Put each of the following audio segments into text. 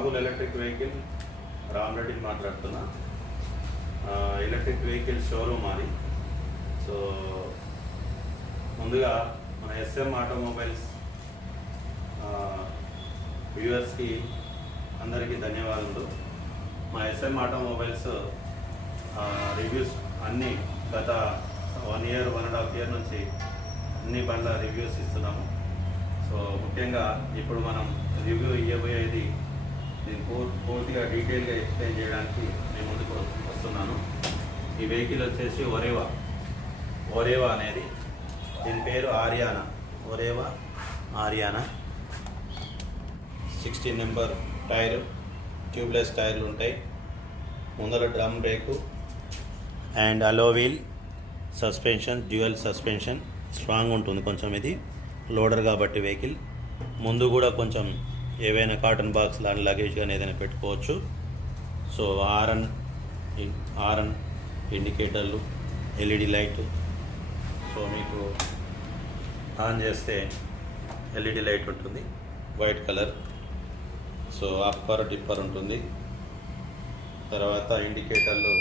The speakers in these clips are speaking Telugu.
రాహుల్ ఎలక్ట్రిక్ వెహికల్ రామరెడ్డిని మాట్లాడుతున్నా. ఎలక్ట్రిక్ వెహికల్ షోరూమ్ అది. సో ముందుగా మన ఎస్ఎం ఆటోమొబైల్స్ వ్యూవర్స్కి అందరికీ ధన్యవాదాలు. మా ఎస్ఎం ఆటోమొబైల్స్ రివ్యూస్ అన్నీ గత 1 year 1.5 year నుంచి అన్ని బండ్ల రివ్యూస్ ఇస్తున్నాము. సో ముఖ్యంగా ఇప్పుడు మనం రివ్యూ ఇవ్వబోయేది నేను పూర్తిగా డీటెయిల్గా ఎక్స్ప్లెయిన్ చేయడానికి నేను ముందుకు వస్తున్నాను. ఈ వెహికల్ వచ్చేసి ఒరేవా అనేది, దీని పేరు Ariana. Oreva Ariana 16 number tyre, tubeless టైర్లు ఉంటాయి. ముందర drum brake and alloy wheel suspension, dual suspension, strong ఉంటుంది కొంచెం. ఇది లోడర్ కాబట్టి వెహికల్ ముందు కూడా కొంచెం ఏవైనా కాటన్ బాక్స్ లాంటి లగేజ్ కానీ ఏదైనా పెట్టుకోవచ్చు. సో ఆర్ఎన్ ఇండికేటర్లు, ఎల్ఈడి లైట్. సో మీకు ఆన్ చేస్తే ఎల్ఈడి లైట్ ఉంటుంది white colour. So upper dipper ఉంటుంది. తర్వాత ఇండికేటర్లు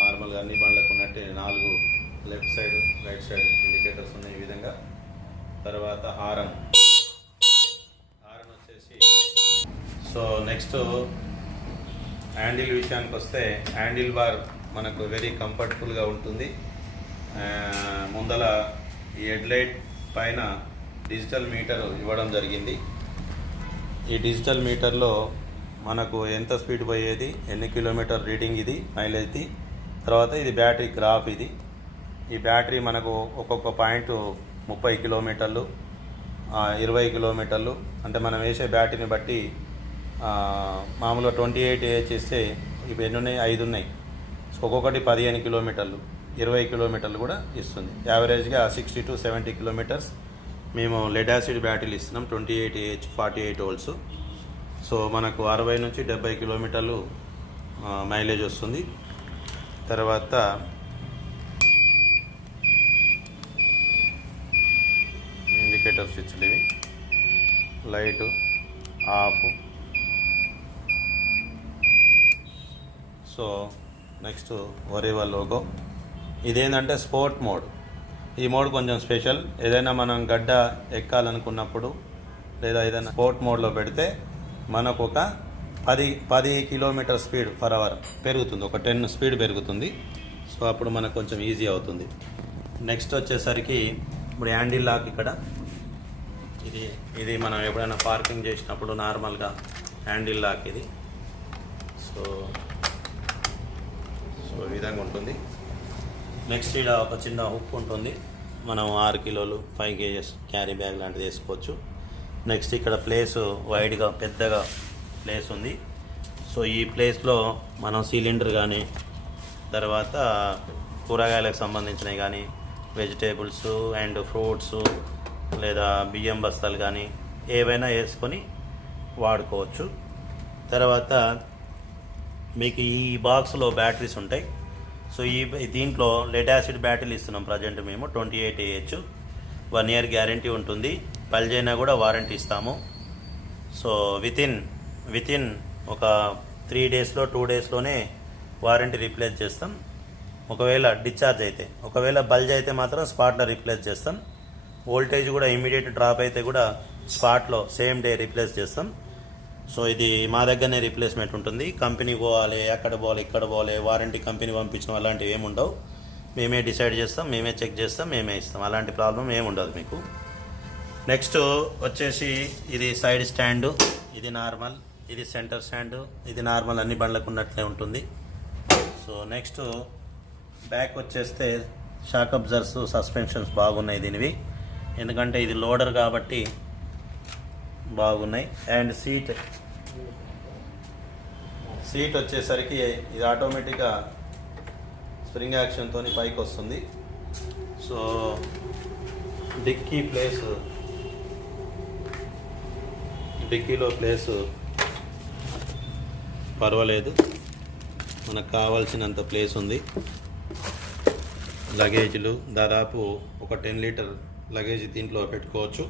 నార్మల్గా అన్ని బండ్లకు ఉన్నట్టే 4 left side right side indicators ఉన్నాయి ఈ విధంగా. తర్వాత హారన్ వచ్చేసి, సో నెక్స్ట్ హ్యాండిల్ విషయానికి వస్తే హ్యాండిల్ బార్ మనకు వెరీ కంఫర్టబుల్గా ఉంటుంది. ముందల ఈ హెడ్లైట్ పైన డిజిటల్ మీటర్ ఇవ్వడం జరిగింది. ఈ డిజిటల్ మీటర్లో మనకు ఎంత స్పీడ్ పోయేది, ఎన్ని కిలోమీటర్ రీడింగ్, ఇది మైలేజ్ది. తర్వాత ఇది బ్యాటరీ గ్రాఫ్. ఈ బ్యాటరీ మనకు ఒక్కొక్క పాయింట్ 30 కిలోమీటర్లు, 20 కిలోమీటర్లు, అంటే మనం వేసే బ్యాటరీని బట్టి. మామూలుగా 28 AH ఇస్తే ఇవి ఎన్ని ఉన్నాయి, 5 ఉన్నాయి. సో ఒక్కొక్కటి 15 కిలోమీటర్లు, 20 కిలోమీటర్లు కూడా ఇస్తుంది. యావరేజ్గా 60 to 70 కిలోమీటర్స్ మేము లెడ్ యాసిడ్ బ్యాటరీలు ఇస్తున్నాం, 28 AH 48 volts. సో మనకు 60 నుంచి 70 కిలోమీటర్లు మైలేజ్ వస్తుంది. తర్వాత ఇండికేటర్ స్విచ్లు ఇవి, light of. So next Oreva logo. ఇదేంటంటే స్పోర్ట్ మోడ్. ఈ మోడ్ కొంచెం స్పెషల్. ఏదైనా మనం గడ్డ ఎక్కాలనుకున్నప్పుడు లేదా ఏదైనా స్పోర్ట్ మోడ్లో పెడితే మనకు ఒక 10 కిలోమీటర్ స్పీడ్ పర్ అవర్ పెరుగుతుంది, ఒక 10 స్పీడ్ పెరుగుతుంది. సో అప్పుడు మనకు కొంచెం ఈజీ అవుతుంది. నెక్స్ట్ వచ్చేసరికి ఇప్పుడు హ్యాండిల్ లాక్. ఇక్కడ ఇది మనం ఎప్పుడైనా పార్కింగ్ చేసినప్పుడు నార్మల్గా హ్యాండిల్ లాక్ ఇది. సో ఈ విధంగా ఉంటుంది. నెక్స్ట్ ఇక్కడ ఒక చిన్న హుక్ ఉంటుంది. మనం 6 కిలోలు 5 kgs క్యారీ బ్యాగ్ లాంటిది వేసుకోవచ్చు. నెక్స్ట్ ఇక్కడ ప్లేస్ వైడ్గా పెద్దగా ప్లేస్ ఉంది. సో ఈ ప్లేస్లో మనం సిలిండర్ కానీ, తర్వాత కూరగాయలకు సంబంధించినవి కానీ, వెజిటేబుల్స్ అండ్ ఫ్రూట్స్ లేదా బియ్యం బస్తాలు కానీ ఏవైనా వేసుకొని వాడుకోవచ్చు. తర్వాత మీకు ఈ బాక్స్లో బ్యాటరీస్ ఉంటాయి. సో దీంట్లో లెడ్ యాసిడ్ బ్యాటరీలు ఇస్తున్నాం ప్రజెంట్ మేము, 28 AH, 1 year గ్యారంటీ ఉంటుంది. పల్జైనా కూడా వారంటీ ఇస్తాము. సో వితిన్ ఒక 3 daysలో 2 daysలోనే వారంటీ రీప్లేస్ చేస్తాం. ఒకవేళ డిశ్చార్జ్ అయితే, ఒకవేళ బల్జ్ అయితే మాత్రం స్పాట్లో రీప్లేస్ చేస్తాం. వోల్టేజ్ కూడా ఇమీడియట్ డ్రాప్ అయితే కూడా స్పాట్లో సేమ్ డే రీప్లేస్ చేస్తాం. సో ఇది మా దగ్గరనే రీప్లేస్మెంట్ ఉంటుంది. కంపెనీ పోవాలి, అక్కడ పోవాలి, ఇక్కడ పోవాలి, వారంటీ కంపెనీ పంపించడం అలాంటివి ఏమి ఉండవు. మేమే డిసైడ్ చేస్తాం, మేమే చెక్ చేస్తాం, మేమే ఇస్తాం. అలాంటి ప్రాబ్లం ఏమి ఉండదు మీకు. నెక్స్ట్ వచ్చేసి ఇది సైడ్ స్టాండు. ఇది నార్మల్, ఇది సెంటర్ స్టాండ్, ఇది నార్మల్, అన్ని బండ్లకు ఉన్నట్లే ఉంటుంది. సో నెక్స్ట్ బ్యాక్ వచ్చేస్తే షాక్ అబ్జర్వర్స్, సస్పెన్షన్స్ బాగున్నాయి దీనివి, ఎందుకంటే ఇది లోడర్ కాబట్టి బాగున్నాయి. అండ్ సీట్ వచ్చేసరికి ఇది ఆటోమేటిక్గా స్ప్రింగ్ యాక్షన్తో పైకి వస్తుంది. సో డిక్కీలో ప్లేసు పర్వాలేదు, మనకు కావాల్సినంత ప్లేస్ ఉంది. లగేజ్లు దాదాపు ఒక 10 లీటర్ లగేజ్ దీంట్లో పెట్టుకోవచ్చు.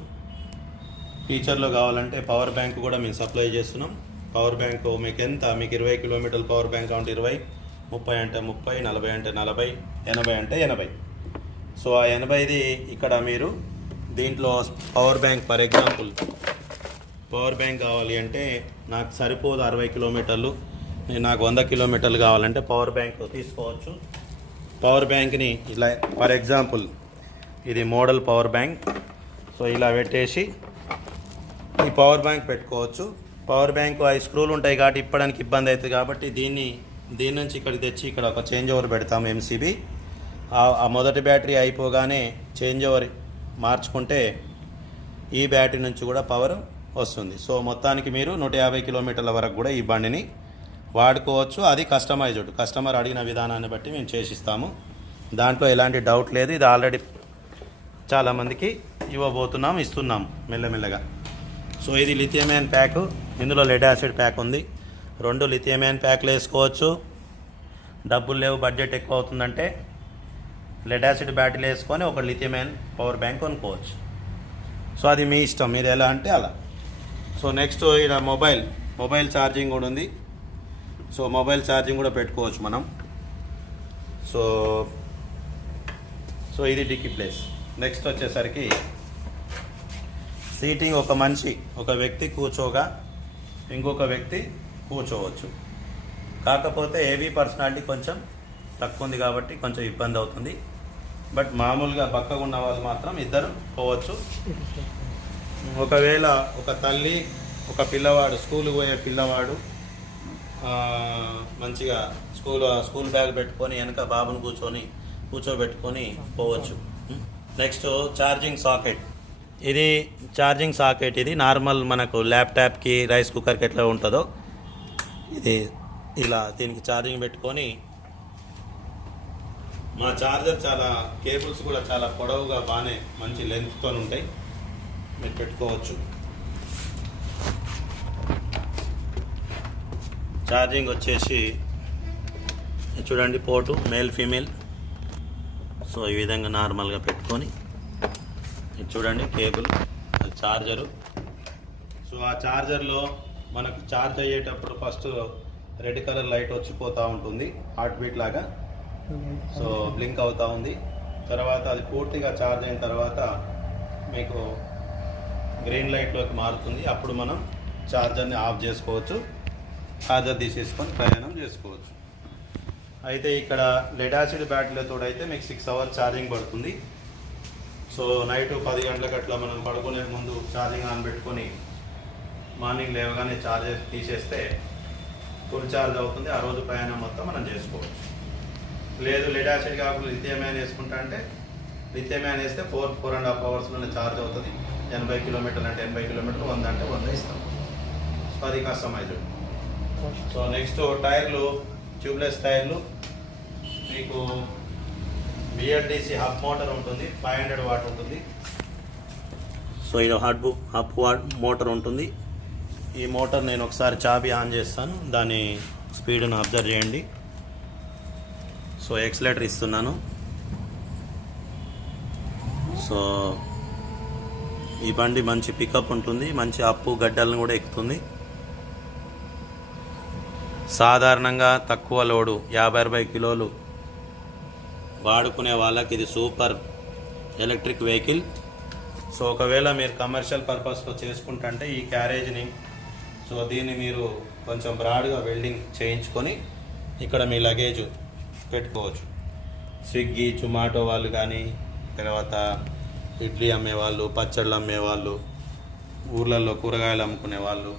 ఫీచర్లో కావాలంటే పవర్ బ్యాంక్ కూడా మేము సప్లై చేస్తున్నాం. పవర్ బ్యాంక్ మీకు 20 కిలోమీటర్ల పవర్ బ్యాంక్ అంటే 20, 30 అంటే 30, 40 అంటే 40, 80 అంటే 80. సో ఆ 80ది ఇక్కడ మీరు దీంట్లో power bank, for example power bank కావాలి అంటే నాకు సరిపోదు 60 కిలోమీటర్లు, నాకు 100 కిలోమీటర్లు కావాలంటే పవర్ బ్యాంక్ తీసుకోవచ్చు. పవర్ బ్యాంక్ని ఇలా, ఫర్ ఎగ్జాంపుల్ ఇది మోడల్ పవర్ బ్యాంక్. సో ఇలా పెట్టేసి ఈ పవర్ బ్యాంక్ పెట్టుకోవచ్చు. పవర్ బ్యాంక్ 5 స్క్రూలు ఉంటాయి కాబట్టి ఇప్పడానికి ఇబ్బంది అవుతుంది కాబట్టి దీని నుంచి ఇక్కడికి తెచ్చి ఇక్కడ ఒక చేంజ్ ఓవర్ పెడతాము ఎంసీబీ. ఆ మొదటి బ్యాటరీ అయిపోగానే చేంజ్ ఓవర్ మార్చుకుంటే ఈ బ్యాటరీ నుంచి కూడా పవర్ వస్తుంది. సో మొత్తానికి మీరు 150 కిలోమీటర్ల వరకు కూడా ఈ బండిని వాడుకోవచ్చు. అది కస్టమైజ్డ్, కస్టమర్ అడిగిన విధానాన్ని బట్టి మేము చేసిస్తాము. దాంట్లో ఎలాంటి డౌట్ లేదు. ఇది ఆల్రెడీ చాలామందికి ఇస్తున్నాం మెల్లమెల్లగా. సో ఇది లిథియం అయాన్ ప్యాక్, ఇందులో లెడ్ యాసిడ్ ప్యాక్ ఉంది. 2 లిథియం అయాన్ ప్యాక్లు వేసుకోవచ్చు. డబ్బులు లేవు, బడ్జెట్ ఎక్కువ అవుతుందంటే లెడ్ యాసిడ్ బ్యాటరీలు వేసుకొని ఒక లిథియం అయాన్ పవర్ బ్యాంక్ కొనుక్కోవచ్చు. సో అది మీ ఇష్టం, మీరు ఎలా అంటే అలా. సో నెక్స్ట్ ఇక్కడ మొబైల్ ఛార్జింగ్ కూడా ఉంది. సో మొబైల్ ఛార్జింగ్ కూడా పెట్టుకోవచ్చు మనం. సో ఇది డిక్కీ ప్లేస్. నెక్స్ట్ వచ్చేసరికి సీటింగ్, ఒక వ్యక్తి కూర్చోగా ఇంకొక వ్యక్తి కూర్చోవచ్చు. కాకపోతే ఏవీ పర్సనాలిటీ కొంచెం తక్కువ ఉంది కాబట్టి కొంచెం ఇబ్బంది అవుతుంది. బట్ మామూలుగా పక్కగా ఉన్న వాళ్ళు మాత్రం ఇద్దరు పోవచ్చు. ఒకవేళ ఒక తల్లి, ఒక పిల్లవాడు, స్కూల్కి పోయే పిల్లవాడు మంచిగా స్కూల్ బ్యాగ్ పెట్టుకొని వెనక బాబుని కూర్చోబెట్టుకొని పోవచ్చు. Next charging socket. ఇది ఛార్జింగ్ సాకెట్. ఇది నార్మల్ మనకు ల్యాప్టాప్కి, రైస్ కుక్కర్కి ఎట్లా ఉంటుందో ఇది ఇలా దీనికి ఛార్జింగ్ పెట్టుకొని, మా ఛార్జర్ కేబుల్స్ కూడా చాలా పొడవుగా బాగానే మంచి లెంత్తో ఉంటాయి, మీరు పెట్టుకోవచ్చు. ఛార్జింగ్ వచ్చేసి చూడండి, పోర్టు మేల్ ఫీమేల్. సో ఈ విధంగా నార్మల్గా పెట్టుకొని చూడండి, కేబుల్, అది ఛార్జరు. సో ఆ ఛార్జర్లో మనకు ఛార్జ్ అయ్యేటప్పుడు ఫస్ట్ రెడ్ కలర్ లైట్ వచ్చిపోతూ ఉంటుంది, హార్ట్ బీట్ లాగా. సో బ్లింక్ అవుతూ ఉంది. తర్వాత అది పూర్తిగా ఛార్జ్ అయిన తర్వాత మీకు గ్రీన్ లైట్లోకి మారుతుంది. అప్పుడు మనం ఛార్జర్ని ఆఫ్ చేసుకోవచ్చు, ఛార్జర్ తీసేసుకొని ప్రయాణం చేసుకోవచ్చు. అయితే ఇక్కడ లెడ్ యాసిడ్ బ్యాటరీలతో అయితే మీకు 6 అవర్స్ ఛార్జింగ్ పడుతుంది. సో నైట్ 10 గంటలకు అట్లా మనం పడుకునే ముందు ఛార్జింగ్ ఆన్ పెట్టుకొని మార్నింగ్ లేవగానే ఛార్జర్ తీసేస్తే ఫుల్ ఛార్జ్ అవుతుంది. ఆ రోజు ప్రయాణం మొత్తం మనం చేసుకోవచ్చు. లేదు లెడ్ యాసిడ్ కాకుండా లిథియం అయాన్ వేసుకుంటా అంటే లిథియం అయాన్ వేస్తే 4.5 అవర్స్లోనే ఛార్జ్ అవుతుంది. 80 కిలోమీటర్లు అంటే 80 కిలోమీటర్లు, 100 అంటే 100 ఇస్తాం. సో అది కస్టమైజ్డ్. సో నెక్స్ట్ టైర్లు, ట్యూబ్లెస్ టైర్లు. మీకు బిఎల్డిసి హబ్ మోటార్ ఉంటుంది, 500 వాట్ ఉంటుంది. సో ఇది హబ్ మోటార్ ఉంటుంది. ఈ మోటార్ నేను ఒకసారి చాబీ ఆన్ చేస్తాను, దాని స్పీడ్ను అబ్జర్వ్ చేయండి. సో ఎక్సలేటర్ ఇస్తున్నాను. సో ఈ బండి మంచి పికప్ ఉంటుంది, మంచి అప్పు గడ్డలను కూడా ఎక్కుతుంది. సాధారణంగా తక్కువ లోడు 50-60 కిలోలు వాడుకునే వాళ్ళకి ఇది సూపర్ ఎలక్ట్రిక్ వెహికల్. సో ఒకవేళ మీరు కమర్షియల్ పర్పస్లో చేసుకుంటుంటే ఈ క్యారేజ్ని, సో దీన్ని మీరు కొంచెం బ్రాడ్గా వెల్డింగ్ చేయించుకొని ఇక్కడ మీ లగేజ్ పెట్టుకోవచ్చు. స్విగ్గీ, జొమాటో వాళ్ళు కానీ, తర్వాత ఇడ్లీ అమ్మేవాళ్ళు, పచ్చళ్ళు అమ్మేవాళ్ళు, ఊర్లలో కూరగాయలు అమ్ముకునే వాళ్ళు,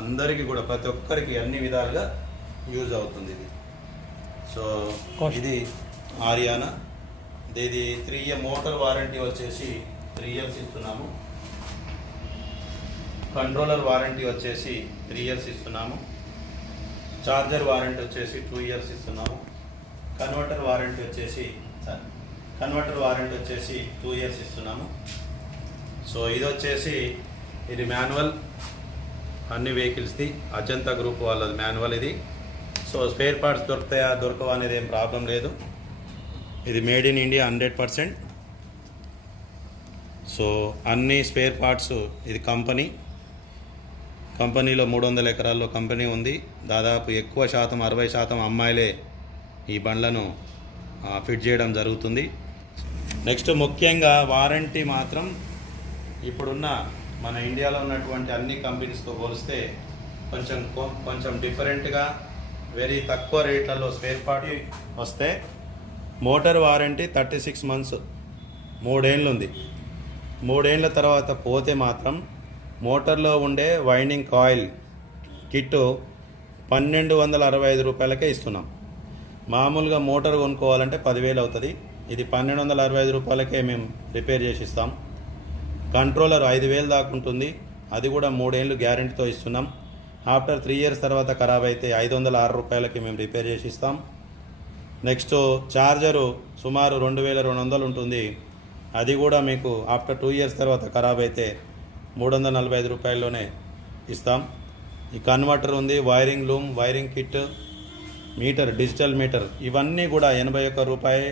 అందరికీ కూడా ప్రతి ఒక్కరికి అన్ని విధాలుగా యూజ్ అవుతుంది ఇది. సో ఇది ఆరియానా. ఇది 3 year మోటార్ వారంటీ వచ్చేసి 3 years ఇస్తున్నాము. కంట్రోలర్ వారంటీ వచ్చేసి 3 years ఇస్తున్నాము. చార్జర్ వారంటీ వచ్చేసి 2 years ఇస్తున్నాము. కన్వర్టర్ వారంటీ వచ్చేసి 2 years ఇస్తున్నాము. సో ఇది వచ్చేసి ఇది మాన్యువల్, అన్ని వెహికల్స్ది అజంతా గ్రూప్ వాళ్ళది మాన్యువల్ ఇది. సో స్పేర్ పార్ట్స్ దొరకవా అనేది ఏం ప్రాబ్లం లేదు. ఇది మేడ్ ఇన్ ఇండియా 100%. సో అన్ని స్పేర్ పార్ట్స్, ఇది కంపెనీలో 300 ఎకరాల్లో కంపెనీ ఉంది. దాదాపు ఎక్కువ శాతం 60% అమ్మాయిలే ఈ బండ్లను ఫిట్ చేయడం జరుగుతుంది. నెక్స్ట్ ముఖ్యంగా వారంటీ మాత్రం ఇప్పుడున్న మన ఇండియాలో ఉన్నటువంటి అన్ని కంపెనీస్తో పోలిస్తే కొంచెం డిఫరెంట్గా వెరీ తక్కువ రేట్లలో స్పేర్ పార్ట్ వస్తే మోటార్ వారంటీ 36 మంత్స్, 3 ఏళ్ళు ఉంది. 3 ఏళ్ళ తర్వాత పోతే మాత్రం మోటార్లో ఉండే వైండింగ్ కాయిల్ కిట్టు 1265 రూపాయలకే ఇస్తున్నాం. మామూలుగా మోటార్ కొనుక్కోవాలంటే 10,000 అవుతుంది. ఇది 1265 రూపాయలకే మేము రిపేర్ చేసి ఇస్తాం. కంట్రోలర్ 5,000 దాకా ఉంటుంది, అది కూడా 3 ఏళ్ళు గ్యారెంటీతో ఇస్తున్నాం. ఆఫ్టర్ 3 ఇయర్స్ తర్వాత ఖరాబ్ అయితే 506 రూపాయలకి మేము రిపేర్ చేసి ఇస్తాం. నెక్స్ట్ ఛార్జరు సుమారు 2,200 ఉంటుంది, అది కూడా మీకు ఆఫ్టర్ 2 ఇయర్స్ తర్వాత ఖరాబ్ అయితే 345 రూపాయల్లోనే ఇస్తాం. ఈ కన్వర్టర్ ఉంది, wiring loom, wiring kit, meter, digital meter, ఇవన్నీ కూడా 81 రూపాయి,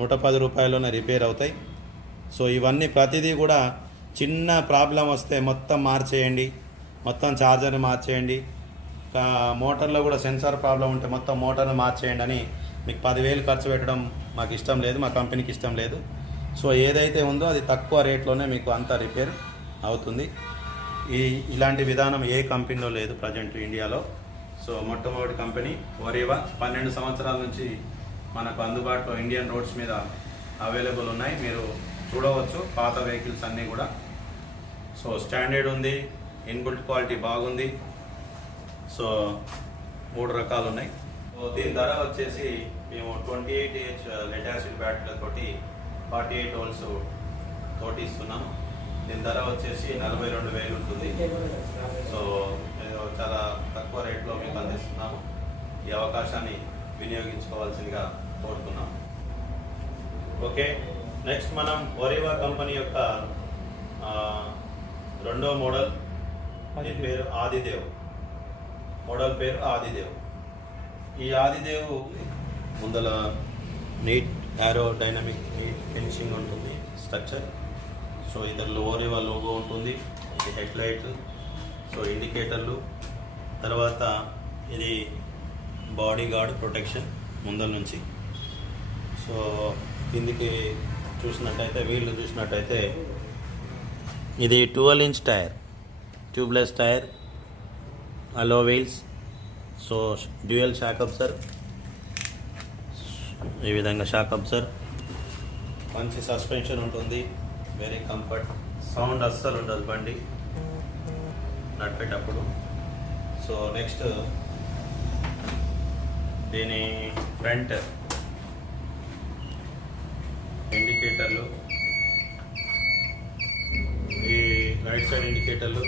110 రూపాయల్లోనే రిపేర్ అవుతాయి. సో ఇవన్నీ ప్రతిదీ కూడా చిన్న ప్రాబ్లం వస్తే మొత్తం మార్చేయండి, మొత్తం ఛార్జర్ని మార్చేయండి, మోటార్లో కూడా సెన్సార్ ప్రాబ్లం ఉంటే మొత్తం మోటార్ని మార్చేయండి అని మీకు 10,000 ఖర్చు పెట్టడం మాకు ఇష్టం లేదు, మా కంపెనీకి ఇష్టం లేదు. సో ఏదైతే ఉందో అది తక్కువ రేట్లోనే మీకు అంతా రిపేర్ అవుతుంది. ఇలాంటి విధానం ఏ కంపెనీలో లేదు ప్రజెంట్ ఇండియాలో. సో మొట్టమొదటి కంపెనీ ఒరివా. 12 సంవత్సరాల నుంచి మనకు అందుబాటులో ఇండియన్ రోడ్స్ మీద అవైలబుల్ ఉన్నాయి, మీరు చూడవచ్చు పాత వెహికల్స్ అన్నీ కూడా. సో స్టాండర్డ్ ఉంది, ఇన్బిల్ట్ క్వాలిటీ బాగుంది. సో 3 రకాలు ఉన్నాయి. సో దీని ధర వచ్చేసి మేము 28H లెడ్ యాసిడ్ బ్యాటరీలతోటి 48 వోల్ట్స్ తోటి ఇస్తున్నాము. దీని ధర వచ్చేసి 42,000 ఉంటుంది. సో చాలా తక్కువ రేట్లో మీకు అందిస్తున్నాము. ఈ అవకాశాన్ని వినియోగించుకోవాల్సిందిగా కోరుతున్నాము. ఓకే, నెక్స్ట్ మనం ఒరివా కంపెనీ యొక్క రెండో మోడల్, దీని పేరు ఆదిదేవ్. మోడల్ పేరు ఆదిదేవ్. ఈ ఆదిదేవ్ ముందల నీట్ ఏరో డైనమిక్ నీట్ ఫినిషింగ్ ఉంటుంది స్ట్రక్చర్. సో ఇద్దరు ఒరివా లోగో ఉంటుంది, ఇది హెడ్ లైట్, సో ఇండికేటర్లు, తర్వాత ఇది బాడీ గార్డ్ ప్రొటెక్షన్ ముందల నుంచి. సో కిందికి చూసినట్టయితే, వీళ్ళు చూసినట్టయితే ఇది 12 inch tyre, tubeless tyre, alloy wheels, so dual shock absorber, ఈ విధంగా షాక్ అబ్జర్, మంచి సస్పెన్షన్ ఉంటుంది, వెరీ కంఫర్ట్, సౌండ్ అస్సలు ఉండదు బండి నడిపేటప్పుడు. సో నెక్స్ట్ దీని ఫ్రంట్ ఇండికేటర్లు, ఈ రైట్ సైడ్ ఇండికేటర్లు,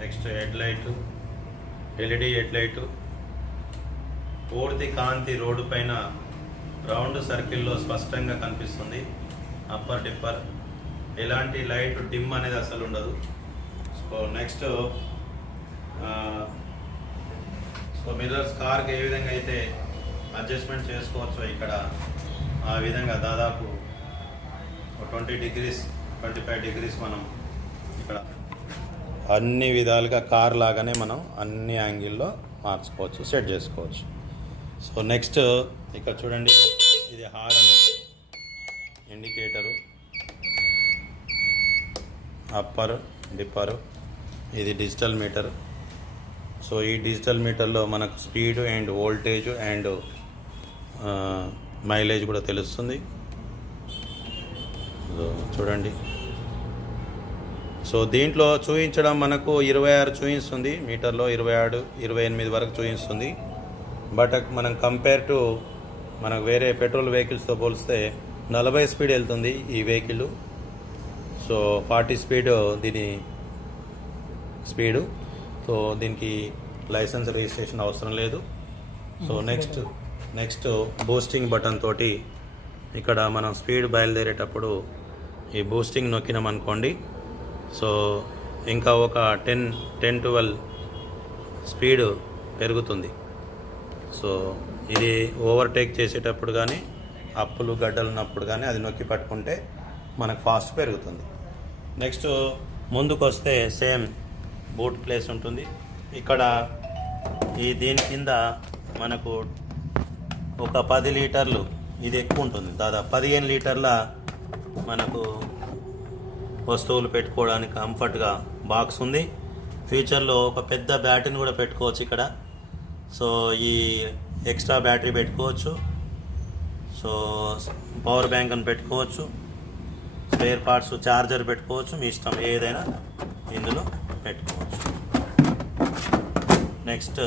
next head light, LED head light, పూర్తి కాంతి రోడ్డు పైన రౌండ్ సర్కిల్లో స్పష్టంగా కనిపిస్తుంది. అప్పర్ డిప్పర్, ఎలాంటి లైట్ డిమ్ అనేది అసలు ఉండదు. సో నెక్స్ట్ సో మిర్రర్స్ కార్కి ఏ విధంగా అయితే అడ్జస్ట్మెంట్ చేసుకోవచ్చో ఇక్కడ ఆ విధంగా దాదాపు 20 degrees 25 degrees మనం ఇక్కడ అన్ని విధాలుగా కార్ లాగానే మనం అన్ని యాంగిల్లో మార్చుకోవచ్చు, సెట్ చేసుకోవచ్చు. సో నెక్స్ట్ ఇక్కడ చూడండి, ఇది హారను, ఇండికేటరు, అప్పర్ డిప్పరు, ఇది డిజిటల్ మీటర్. సో ఈ డిజిటల్ మీటర్లో మనకు speed and voltage and mileage కూడా తెలుస్తుంది. సో చూడండి, సో దీంట్లో చూపించడం మనకు 26 చూపిస్తుంది, మీటర్లో 26, 28 వరకు చూపిస్తుంది. బట్ మనం కంపేర్ టు మనకు వేరే పెట్రోల్ వెహికల్స్తో పోలిస్తే 40 స్పీడ్ వెళ్తుంది ఈ వెహికల్. సో 40 స్పీడ్ దీని స్పీడు. సో దీనికి లైసెన్స్ రిజిస్ట్రేషన్ అవసరం లేదు. సో నెక్స్ట్ బూస్టింగ్ బటన్ తోటి ఇక్కడ మనం స్పీడ్ బయలుదేరేటప్పుడు ఈ బూస్టింగ్ నొక్కినామనుకోండి, సో ఇంకా ఒక 10-12 స్పీడ్ పెరుగుతుంది. సో ఇది ఓవర్టేక్ చేసేటప్పుడు కానీ అప్పులు గడ్డలు ఉన్నప్పుడు కానీ అది నొక్కి పట్టుకుంటే మనకు ఫాస్ట్ పెరుగుతుంది. నెక్స్ట్ ముందుకు వస్తే సేమ్ బూట్ ప్లేస్ ఉంటుంది. ఇక్కడ దీని కింద మనకు ఒక 10 లీటర్లు, ఇది ఎక్కువ ఉంటుంది, దాదాపు 15 లీటర్ల మనకు వస్తువులు పెట్టుకోవడానికి కంఫర్ట్గా బాక్స్ ఉంది. ఫ్యూచర్లో ఒక పెద్ద బ్యాటరీని కూడా పెట్టుకోవచ్చు ఇక్కడ. సో ఈ ఎక్స్ట్రా బ్యాటరీ పెట్టుకోవచ్చు, సో పవర్ బ్యాంక్ అని పెట్టుకోవచ్చు, స్పేర్ పార్ట్స్ చార్జర్ పెట్టుకోవచ్చు, మీ ఇష్టం ఏదైనా ఇందులో పెట్టుకోవచ్చు. నెక్స్ట్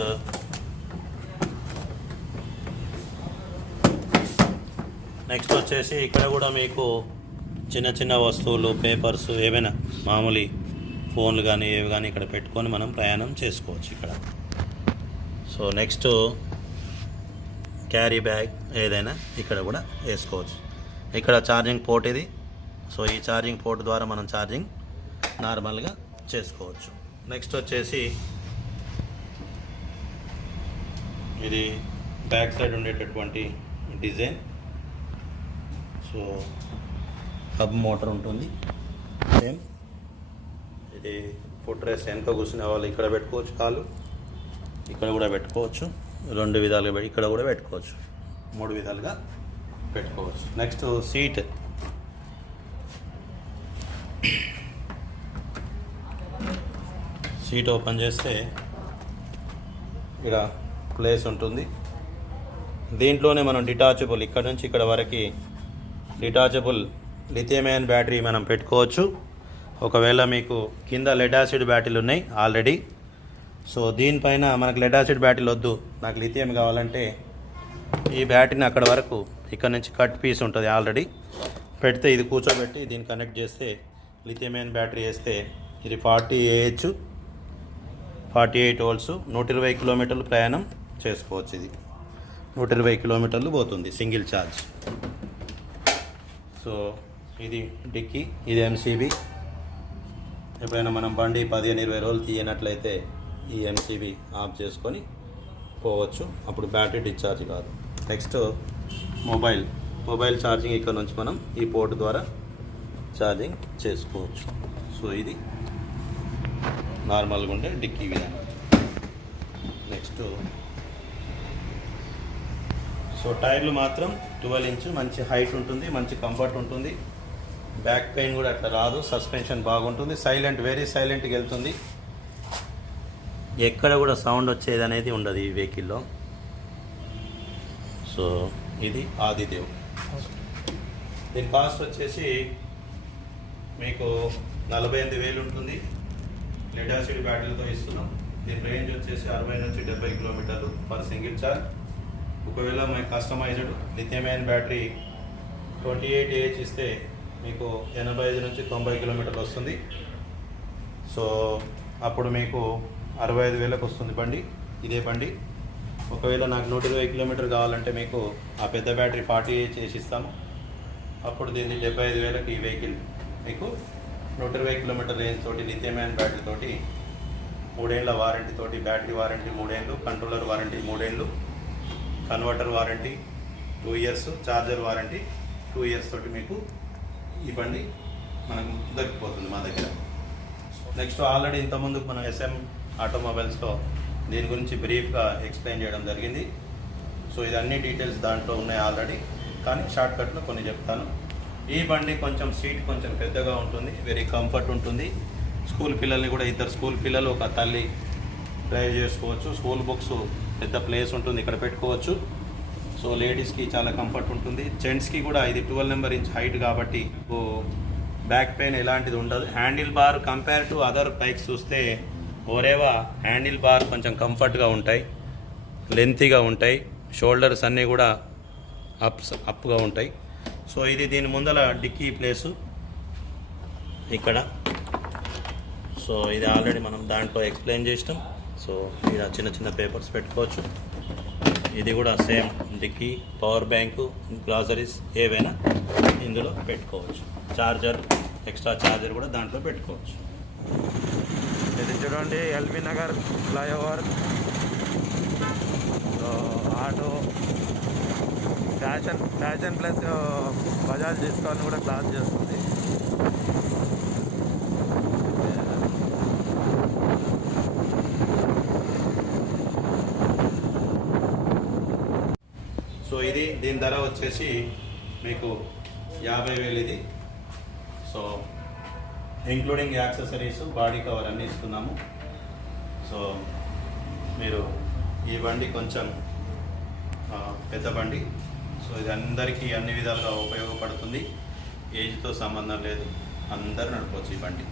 వచ్చేసి ఇక్కడ కూడా మీకు చిన్న చిన్న వస్తువులు, పేపర్స్, ఏవైనా మామూలు ఫోన్లు కానీ ఏవి కానీ ఇక్కడ పెట్టుకొని మనం ప్రయాణం చేసుకోవచ్చు ఇక్కడ. సో నెక్స్ట్ క్యారీ బ్యాగ్ ఏదైనా ఇక్కడ కూడా వేసుకోవచ్చు. ఇక్కడ ఛార్జింగ్ పోర్ట్ ఇది. సో ఈ ఛార్జింగ్ పోర్ట్ ద్వారా మనం ఛార్జింగ్ నార్మల్గా చేసుకోవచ్చు. నెక్స్ట్ వచ్చేసి ఇది బ్యాక్ సైడ్ ఉండేటటువంటి డిజైన్. సో హబ్ మోటార్ ఉంటుంది సేమ్. ఇది ఫుట్ రెస్ట్, వెనక కూర్చునే వాళ్ళు ఇక్కడ పెట్టుకోవచ్చు, కాలు ఇక్కడ కూడా పెట్టుకోవచ్చు, 2 విధాలుగా ఇక్కడ కూడా పెట్టుకోవచ్చు, 3 విధాలుగా పెట్టుకోవచ్చు. నెక్స్ట్ సీట్ ఓపెన్ చేస్తే ఇక్కడ ప్లేస్ ఉంటుంది. దీంట్లోనే మనం డిటాచబుల్ ఇక్కడ నుంచి ఇక్కడ వరకు డిటాచబుల్ లిథియం అయాన్ బ్యాటరీ మనం పెట్టుకోవచ్చు. ఒకవేళ మీకు కింద లెడ్ యాసిడ్ బ్యాటరీలు ఉన్నాయి ఆల్రెడీ, సో దీనిపైన మనకు లెడ్ యాసిడ్ బ్యాటరీలు వద్దు, నాకు లిథియం కావాలంటే ఈ బ్యాటరీని అక్కడ వరకు ఇక్కడ నుంచి కట్ పీస్ ఉంటుంది ఆల్రెడీ పెడితే, ఇది కూర్చోబెట్టి దీన్ని కనెక్ట్ చేస్తే లిథియం అయాన్ బ్యాటరీ వేస్తే ఇది 48 వోల్ట్స్ 120 కిలోమీటర్లు ప్రయాణం చేసుకోవచ్చు. ఇది 120 కిలోమీటర్లు పోతుంది సింగిల్ ఛార్జ్. సో ఇది డిక్కీ, ఇది ఎంసీబీ. ఎప్పుడైనా మనం బండి 15-20 రోజులు తీయనట్లయితే ఈ ఎంసీబీ ఆఫ్ చేసుకొని పోవచ్చు, అప్పుడు బ్యాటరీ డిశ్చార్జ్ కాదు. నెక్స్ట్ మొబైల్ ఛార్జింగ్ ఇక్కడ నుంచి మనం ఈ పోర్ట్ ద్వారా ఛార్జింగ్ చేసుకోవచ్చు. సో ఇది నార్మల్గా ఉండే డిక్కీ విధానం. నెక్స్ట్ సో టైర్లు మాత్రం 12 ఇంచ్, మంచి హైట్ ఉంటుంది, మంచి కంఫర్ట్ ఉంటుంది, బ్యాక్ పెయిన్ కూడా అట్లా రాదు, సస్పెన్షన్ బాగుంటుంది, సైలెంట్, వెరీ సైలెంట్గా వెళ్తుంది, ఎక్కడ కూడా సౌండ్ వచ్చేది అనేది ఉండదు ఈ వెహికల్లో. సో ఇది ఆదిదేవ్. దీని కాస్ట్ వచ్చేసి మీకు 48,000 ఉంటుంది. లెడ్ యాసిడ్ బ్యాటరీలతో ఇస్తున్నాం. దీని రేంజ్ వచ్చేసి 60 నుంచి 70 కిలోమీటర్లు పర్ సింగిల్ ఛార్జ్. ఒకవేళ మనకి customized lithium ion battery 28Ah ఇస్తే మీకు 85 నుంచి 90 కిలోమీటర్లు వస్తుంది. సో అప్పుడు మీకు 65,000కి వస్తుంది బండి, ఇదే బండి. ఒకవేళ నాకు 120 కిలోమీటర్ కావాలంటే మీకు ఆ పెద్ద బ్యాటరీ 40Ah చేసి ఇస్తాము. అప్పుడు దీన్ని 75,000కి ఈ వెహికల్ మీకు 120 కిలోమీటర్ రేంజ్ తోటి లిథియం అయాన్ బ్యాటరీ తోటి 3 ఏళ్ల వారంటీ తోటి, బ్యాటరీ వారంటీ 3 ఏళ్ళు, కంట్రోలర్ వారంటీ 3 ఏళ్ళు, converter warranty 2 years, charger warranty 2 years తోటి మీకు ఈ బండి మనకు దొరికిపోతుంది మా దగ్గర. నెక్స్ట్ ఆల్రెడీ ఇంతకుముందు మనం SM ఆటోమొబైల్స్లో దీని గురించి బ్రీఫ్గా ఎక్స్ప్లెయిన్ చేయడం జరిగింది. సో ఇది అన్ని డీటెయిల్స్ దాంట్లో ఉన్నాయి ఆల్రెడీ, కానీ షార్ట్కట్లో కొన్ని చెప్తాను. ఈ బండి కొంచెం సీట్ కొంచెం పెద్దగా ఉంటుంది, వెరీ కంఫర్ట్ ఉంటుంది. స్కూల్ పిల్లల్ని కూడా, 2 స్కూల్ పిల్లలు, ఒక తల్లి డ్రైవ్ చేసుకోవచ్చు. స్కూల్ బుక్స్ పెద్ద ప్లేస్ ఉంటుంది, ఇక్కడ పెట్టుకోవచ్చు. సో లేడీస్కి చాలా కంఫర్ట్ ఉంటుంది. జెంట్స్కి కూడా ఇది 12 నెంబర్ ఇంచ్ హైట్ కాబట్టి బ్యాక్ పెయిన్ ఎలాంటిది ఉండదు. Handle bar compare to other bikes చూస్తే ఓరేవా హ్యాండిల్ బార్ కొంచెం కంఫర్ట్గా ఉంటాయి, లెంతీగా ఉంటాయి, షోల్డర్స్ అన్నీ కూడా అప్గా ఉంటాయి. సో ఇది దీని ముందల డిక్కీ ప్లేసు ఇక్కడ. సో ఇది ఆల్రెడీ మనం దాంట్లో ఎక్స్ప్లెయిన్ చేసినాం. సో ఇలా చిన్న చిన్న పేపర్స్ పెట్టుకోవచ్చు. ఇది కూడా సేమ్ డిక్కీ, పవర్ బ్యాంకు, గ్లాసరీస్ ఏవైనా ఇందులో పెట్టుకోవచ్చు. చార్జర్, ఎక్స్ట్రా చార్జర్ కూడా దాంట్లో పెట్టుకోవచ్చు. ఇది చూడండి LB Nagar flyover. So so auto fashion plus Bajaj discount కూడా క్లాస్ చేస్తుంది. సో ఇది దీని ధర వచ్చేసి మీకు 50,000 ఇది. So including accessories, body cover అన్నీ ఇస్తున్నాము. సో మీరు ఈ బండి కొంచెం పెద్ద బండి. సో ఇది అందరికీ అన్ని విధాలుగా ఉపయోగపడుతుంది. ఏజ్తో సంబంధం లేదు, అందరూ నడపవచ్చు ఈ బండి.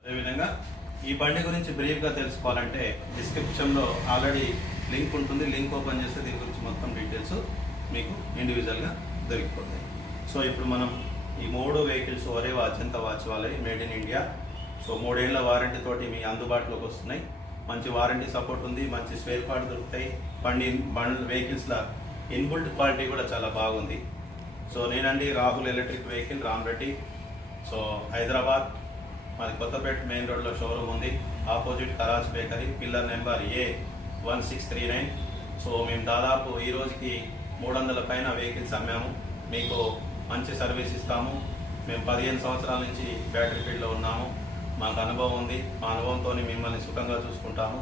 అదేవిధంగా ఈ బండి గురించి బ్రీఫ్గా తెలుసుకోవాలంటే డిస్క్రిప్షన్లో ఆల్రెడీ లింక్ ఉంటుంది. లింక్ ఓపెన్ చేస్తే దీని గురించి మొత్తం డీటెయిల్స్ మీకు ఇండివిజువల్గా దొరికిపోతాయి. సో ఇప్పుడు మనం ఈ 3 వెహికల్స్ ఒరే అజంతా వాచ్ వాళ్ళవి, మేడ్ ఇన్ ఇండియా. సో 3 ఏళ్ల వారంటీ తోటి మీ అందుబాటులోకి వస్తున్నాయి. మంచి వారంటీ సపోర్ట్ ఉంది, మంచి స్పేర్ పార్ట్ దొరుకుతాయి. వెహికల్స్లో ఇన్బుల్ట్ క్వాలిటీ కూడా చాలా బాగుంది. సో నేనండి Rahul electric vehicle, Ramareddy. So Hyderabad, మాది కొత్తపేట మెయిన్ రోడ్లో షోరూమ్ ఉంది. Opposite Karachi bakery, pillar number A1639. So మేము దాదాపు ఈ రోజుకి 300 పైన వెహికల్స్ అమ్మాము. మీకు మంచి సర్వీస్ ఇస్తాము. మేము 15 సంవత్సరాల నుంచి బ్యాటరీ ఫీల్డ్లో ఉన్నాము. మాకు అనుభవం ఉంది. మా అనుభవంతో మిమ్మల్ని సుఖంగా చూసుకుంటాము.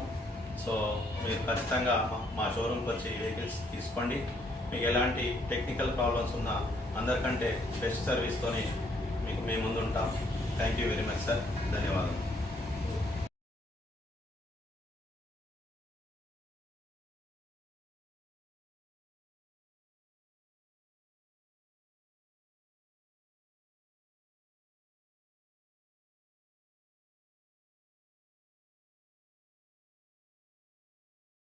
సో మీరు ఖచ్చితంగా మా షోరూమ్కి వచ్చి వెహికల్స్ తీసుకోండి. మీకు ఎలాంటి టెక్నికల్ ప్రాబ్లమ్స్ ఉన్నా అందరికంటే బెస్ట్ సర్వీస్తోని మీకు మేము ముందుంటాం. Thank you very much sir. ధన్యవాదాలు.